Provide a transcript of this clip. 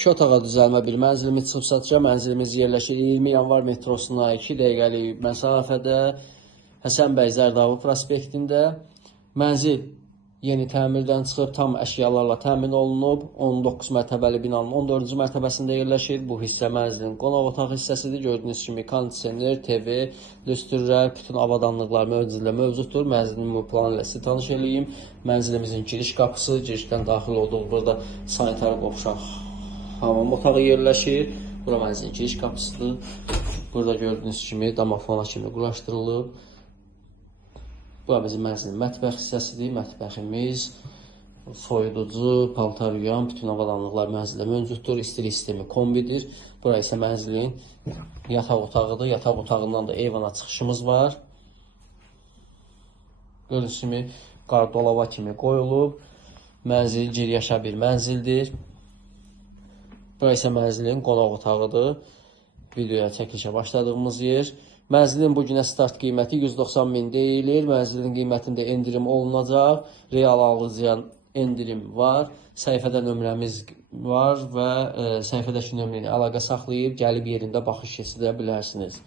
2 otağa düzəlmə bir mənzilimiz çıxıb satışa. Mənzilimiz yerləşir 20 yanvar metrosuna 2 dəqiqəlik məsafədə Həsən bəy Zərdabi prospektində. Mənzil yeni təmirdən çıxıb, tam əşyalarla təmin olunub. 19 mərtəbəli binanın 14-cü mərtəbəsində yerləşir. Bu hissə mənzilin qonaq otaq hissəsidir. Gördüyünüz kimi kondisioner, TV, lüstrlər, bütün avadanlıqlar mövcuddur. Mənzilin bu planı ilə sizi tanış edeyim. Mənzilimizin giriş qapısı, girişdən daxil olduğu burada sanitar qovşaq hamam otağı yerləşir. Bura mənzilin giriş qapısıdır. Burada gördüyünüz kimi damafona kimi quraşdırılıb. Bura bizim mənzilin mətbəx hissəsidir. Mətbəximiz, soyuducu, paltar yuyan, bütün avadanlıqlar mənzildə mövcuddur. İstilik sistemi kombidir. Bura isə mənzilin yataq otağıdır. Yataq otağından da eyvana çıxışımız var. Gördüyünüz kimi qardolava kimi qoyulub. Mənzil giryaşa bir mənzildir. Bura isə mənzilin qonaq otağıdır. Videoya çəkilişə başladığımız yer. Mənzilin bugünə start qiyməti 190 min deyilir. Mənzilin qiymətində endirim olunacaq. Real alıcıya endirim var. Səhifədə nömrəmiz var və səhifədəki nömrəni əlaqə saxlayıb gəlib yerində baxış keçirə bilərsiniz.